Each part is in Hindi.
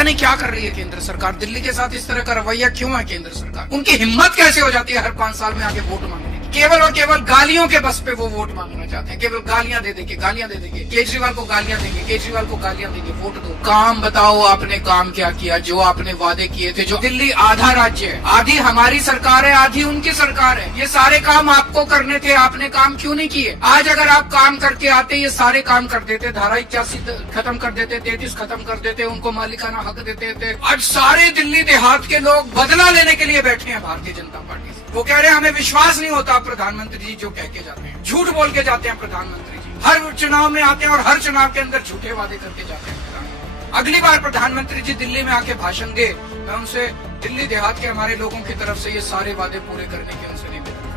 पता नहीं क्या कर रही है केंद्र सरकार। दिल्ली के साथ इस तरह का रवैया क्यों है केंद्र सरकार? उनकी हिम्मत कैसे हो जाती है हर 5 साल में आके वोट मांगने की? केवल और केवल गालियों के बस पे वो वोट मांगना चाहते हैं, केवल गालियां दे देंगे, गालियां दे देंगे, केजरीवाल को गालियां देंगे, केजरीवाल को गालियां देंगे, वोट दो। काम बताओ आपने काम क्या किया? जो आपने वादे किए थे, जो दिल्ली आधा राज्य है, आधी हमारी सरकार है, आधी उनकी सरकार है, ये सारे काम आपको करने थे, आपने काम क्यों नहीं किए? आज अगर आप काम करके आते, ये सारे काम कर देते, धारा 81 खत्म कर देते, 33 खत्म कर देते, उनको मालिकाना हक देते थे। आज सारे दिल्ली देहात के लोग बदला लेने के लिए बैठे हैं भारतीय जनता पार्टी से। वो कह रहे हैं हमें विश्वास नहीं होता प्रधानमंत्री जी जो कह के जाते हैं, झूठ बोल के जाते हैं प्रधानमंत्री जी, हर चुनाव में आते हैं और हर चुनाव के अंदर झूठे वादे करके जाते हैं। अगली बार प्रधानमंत्री जी दिल्ली में आके भाषण दे, मैं उनसे दिल्ली देहात के हमारे लोगों की तरफ से ये सारे वादे पूरे करने के उनसे निवेदन करता हूं।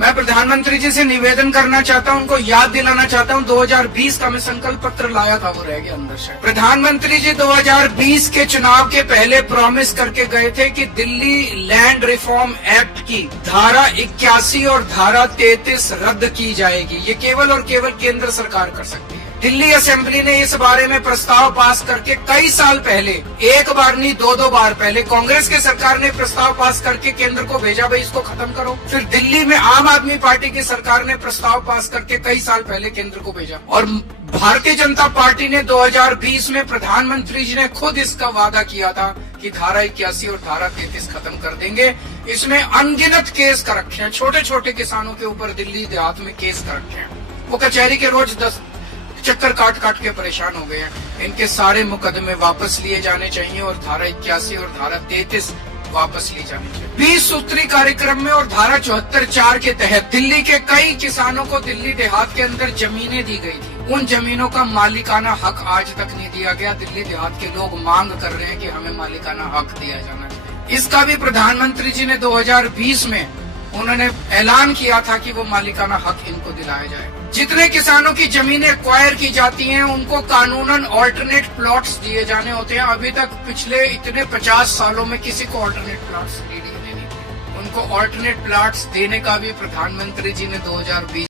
मैं प्रधानमंत्री जी से निवेदन करना चाहता हूं, उनको याद दिलाना चाहता हूं, 2020 का मैं संकल्प पत्र लाया था, वो रह गया अंदर से। प्रधानमंत्री जी 2020 के चुनाव के पहले प्रॉमिस करके गए थे कि दिल्ली लैंड रिफॉर्म एक्ट की धारा 81 और धारा 33 रद्द की जाएगी। ये केवल और केवल केंद्र सरकार कर सकती है। दिल्ली असेंबली ने इस बारे में प्रस्ताव पास करके कई साल पहले, एक बार नहीं 2-2 बार पहले कांग्रेस की सरकार ने प्रस्ताव पास करके केंद्र को भेजा, भाई इसको खत्म करो। फिर दिल्ली में आम आदमी पार्टी की सरकार ने प्रस्ताव पास करके कई साल पहले केंद्र को भेजा, और भारतीय जनता पार्टी ने 2020 में प्रधानमंत्री जी ने खुद इसका वादा किया था कि धारा 81 और धारा 33 खत्म कर देंगे। इसमें अनगिनत केस कर रखे हैं, छोटे छोटे किसानों के ऊपर दिल्ली देहात में केस कर रखे हैं। वो कचहरी के रोज 10 चक्कर काट काट के परेशान हो गए हैं। इनके सारे मुकदमे वापस लिए जाने चाहिए और धारा 81 और धारा 33 वापस ली जानी चाहिए। 20 सूत्री कार्यक्रम में और धारा 74(4) के तहत दिल्ली के कई किसानों को दिल्ली देहात के अंदर जमीनें दी गई थी। उन जमीनों का मालिकाना हक आज तक नहीं दिया गया। दिल्ली देहात के लोग मांग कर रहे हैं कि हमें मालिकाना हक दिया जाना चाहिए। इसका भी प्रधानमंत्री जी ने 2020 में उन्होंने ऐलान किया था कि वो मालिकाना हक इनको दिलाया जाए। जितने किसानों की जमीनें एक्वायर की जाती हैं, उनको कानूनन ऑल्टरनेट प्लॉट्स दिए जाने होते हैं। अभी तक पिछले इतने 50 सालों में किसी को ऑल्टरनेट प्लॉट्स नहीं दिए। उनको ऑल्टरनेट प्लॉट्स देने का भी प्रधानमंत्री जी ने 2020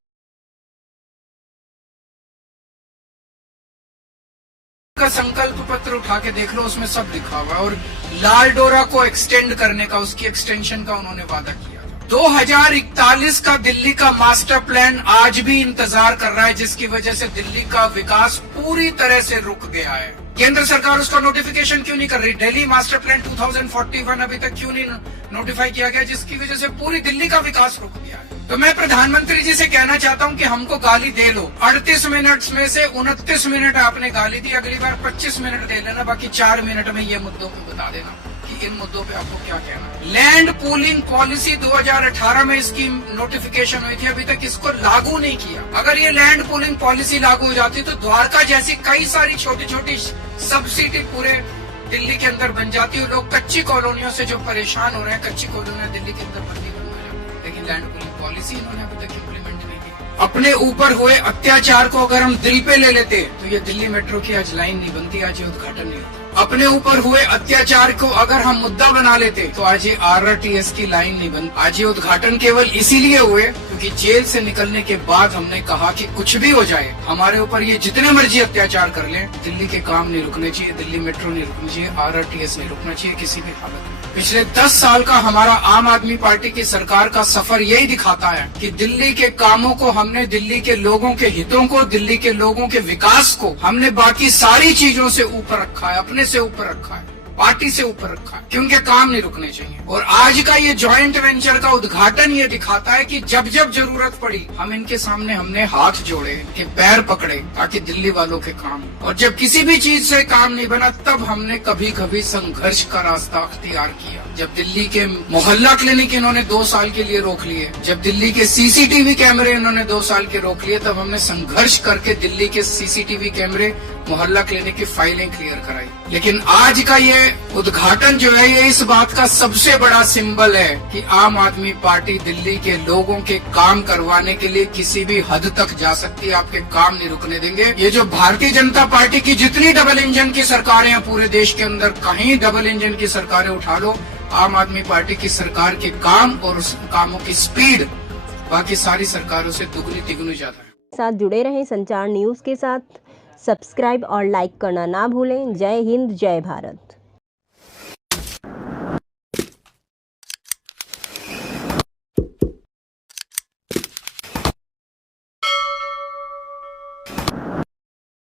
का संकल्प पत्र उठा के देख लो, उसमें सब लिखा हुआ है। और लाल डोरा को एक्सटेंड करने का, उसकी एक्सटेंशन का उन्होंने वादा किया। 2041 का दिल्ली का मास्टर प्लान आज भी इंतजार कर रहा है, जिसकी वजह से दिल्ली का विकास पूरी तरह से रुक गया है। केंद्र सरकार उसका नोटिफिकेशन क्यों नहीं कर रही? दिल्ली मास्टर प्लान 2041 अभी तक क्यों नहीं नोटिफाई किया गया, जिसकी वजह से पूरी दिल्ली का विकास रुक गया है। तो मैं प्रधानमंत्री जी से कहना चाहता हूं कि हमको गाली दे लो। 38 मिनट में से 29 मिनट आपने गाली दी, अगली बार 25 मिनट दे लेना, बाकी 4 मिनट में ये मुद्दों को बता देना कि इन मुद्दों पे आपको क्या कहना है। लैंड पूलिंग पॉलिसी 2018 में इसकी नोटिफिकेशन हुई थी, अभी तक इसको लागू नहीं किया। अगर ये लैंड पूलिंग पॉलिसी लागू हो जाती तो द्वारका जैसी कई सारी छोटी छोटी सब सिटी पूरे दिल्ली के अंदर बन जाती है। लोग कच्ची कॉलोनियों से जो परेशान हो रहे हैं, कच्ची कॉलोनियां दिल्ली के अंदर बनती बन जाती, लेकिन लैंड पूलिंग पॉलिसी इन्होंने अभी तक इम्प्लीमेंट नहीं की। अपने ऊपर हुए अत्याचार को अगर हम दिल पे ले लेते तो ये दिल्ली मेट्रो की आज लाइन नहीं बनती, आज ये उद्घाटन नहीं होता। अपने ऊपर हुए अत्याचार को अगर हम मुद्दा बना लेते तो आज ये RRTS की लाइन नहीं बनती। आज ये उद्घाटन केवल इसीलिए हुए क्योंकि जेल से निकलने के बाद हमने कहा कि कुछ भी हो जाए, हमारे ऊपर ये जितने मर्जी अत्याचार कर लें, दिल्ली के काम नहीं रुकने चाहिए, दिल्ली मेट्रो नहीं रुकनी चाहिए, RRTS नहीं रुकना चाहिए किसी भी हालत में। पिछले 10 साल का हमारा आम आदमी पार्टी की सरकार का सफर यही दिखाता है कि दिल्ली के कामों को हमने, दिल्ली के लोगों के हितों को, दिल्ली के लोगों के विकास को हमने बाकी सारी चीजों से ऊपर रखा है, अपने से ऊपर रखा है, पार्टी से ऊपर रखा है, क्योंकि काम नहीं रुकने चाहिए। और आज का ये जॉइंट वेंचर का उद्घाटन ये दिखाता है कि जब जब जरूरत पड़ी हम इनके सामने हमने हाथ जोड़े, इनके पैर पकड़े ताकि दिल्ली वालों के काम, और जब किसी भी चीज से काम नहीं बना तब हमने कभी कभी संघर्ष का रास्ता अख्तियार किया। जब दिल्ली के मोहल्ला क्लिनिक इन्होंने 2 साल के लिए रोक लिए, जब दिल्ली के CCTV कैमरे इन्होंने 2 साल के रोक लिए, तब हमने संघर्ष करके दिल्ली के CCTV कैमरे, मोहल्ला क्लिनिक की फाइलें क्लियर कराई। लेकिन आज का ये उद्घाटन जो है, ये इस बात का सबसे बड़ा सिंबल है कि आम आदमी पार्टी दिल्ली के लोगों के काम करवाने के लिए किसी भी हद तक जा सकती है, आपके काम नहीं रुकने देंगे। ये जो भारतीय जनता पार्टी की जितनी डबल इंजन की सरकारें हैं पूरे देश के अंदर, कहीं डबल इंजन की सरकारें उठा लो, आम आदमी पार्टी की सरकार के काम और उस कामों की स्पीड बाकी सारी सरकारों से दुगनी तिगुनी ज्यादा है। साथ जुड़े रहें संचार न्यूज़ के साथ, सब्सक्राइब और लाइक करना ना भूलें। जय हिंद, जय भारत।